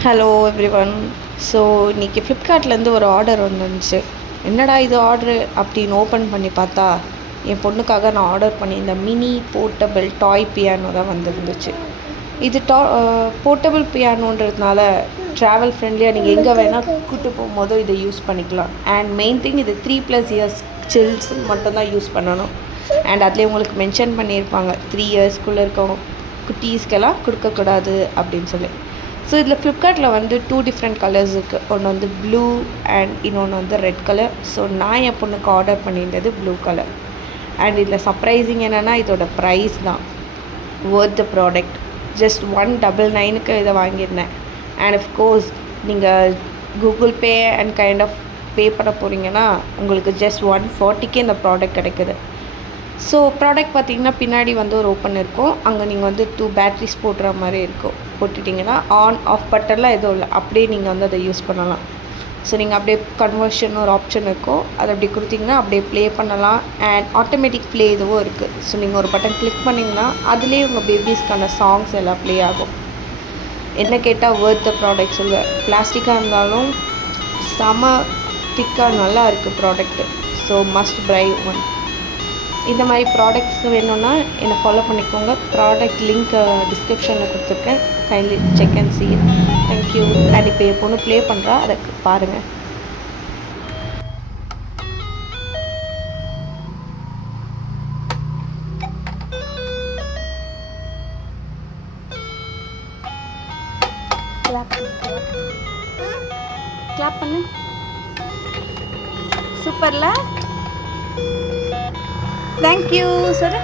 Hello everyone. So இன்றைக்கி ஃப்ளிப்கார்ட்லேருந்து ஒரு order வந்துருந்துச்சு. என்னடா இது ஆர்டரு அப்படின்னு ஓப்பன் பண்ணி பார்த்தா, என் பொண்ணுக்காக நான் ஆர்டர் பண்ணியிருந்த மினி போர்ட்டபிள் டாய் பியானோ தான் வந்துருந்துச்சு. இது போர்ட்டபிள் பியானோன்றதுனால ட்ராவல் ஃப்ரெண்ட்லியாக நீங்கள் எங்கே வேணால் கூப்பிட்டு போகும்போதும் இதை யூஸ் பண்ணிக்கலாம். அண்ட் மெயின் திங், இது 3+ இயர்ஸ் சில்ஸ் மட்டும்தான் யூஸ் பண்ணணும். அண்ட் அதிலே உங்களுக்கு மென்ஷன் பண்ணியிருப்பாங்க 3 இயர்ஸ்க்குள்ளே இருக்கவங்க குட்டீஸ்க்கெல்லாம் கொடுக்கக்கூடாது அப்படின்னு சொல்லி. ஸோ இதில் ஃப்ளிப்கார்ட்டில் வந்து 2 டிஃப்ரெண்ட் கலர்ஸ் இருக்குது. ஒன்று வந்து ப்ளூ அண்ட் இன்னொன்று வந்து ரெட் கலர். ஸோ நான் என் பொண்ணுக்கு ஆர்டர் பண்ணியிருந்தது ப்ளூ கலர். அண்ட் இதில் சர்ப்ரைசிங் என்னென்னா, இதோட ப்ரைஸ் தான் ஒர்த் த ப்ராடக்ட். ஜஸ்ட் 199க்கு இதை வாங்கியிருந்தேன். அண்ட் அஃப்கோர்ஸ் நீங்கள் Google Pay and kind of pay பண்ண போகிறீங்கன்னா உங்களுக்கு ஜஸ்ட் 140க்கே இந்த ப்ராடக்ட் கிடைக்குது. ஸோ ப்ராடக்ட் பார்த்திங்கன்னா பின்னாடி வந்து ஒரு ஓப்பன் இருக்கும். அங்கே நீங்கள் வந்து 2 பேட்ரிஸ் போடுற மாதிரி இருக்கும். போட்டுட்டிங்கன்னா ஆன் ஆஃப் பட்டன்லாம் எதுவும் இல்லை, அப்படியே நீங்கள் வந்து அதை யூஸ் பண்ணலாம். ஸோ நீங்கள் அப்படியே கன்வர்ஷன் ஒரு ஆப்ஷன் இருக்கும், அதை அப்படி கொடுத்திங்கன்னா அப்படியே ப்ளே பண்ணலாம். அண்ட் ஆட்டோமேட்டிக் ப்ளே இதுவும் இருக்குது. ஸோ நீங்கள் ஒரு பட்டன் கிளிக் பண்ணிங்கன்னா அதுலேயே உங்கள் பேபிஸ்க்கான சாங்ஸ் எல்லாம் ப்ளே ஆகும். என்ன கேட்டால் ஒர்த் த ப்ராடக்ட் சொல்லுவேன். பிளாஸ்டிக்காக இருந்தாலும் செம திக்காக நல்லா இருக்குது product. So must by one. இந்த மாதிரி ப்ராடக்ட்ஸ் வேணும்னா என்னை ஃபாலோ பண்ணிக்கோங்க. ப்ராடக்ட் லிங்க் டிஸ்கிரிப்ஷனில் கொடுத்துருக்கேன். Kindly check and see it. Thank you. And இப்போ என் பொண்ணு ப்ளே பண்ணுறா, அதை பாருங்கள். கிளாப் பண்ணு. சூப்பர்ல. Thank you sir.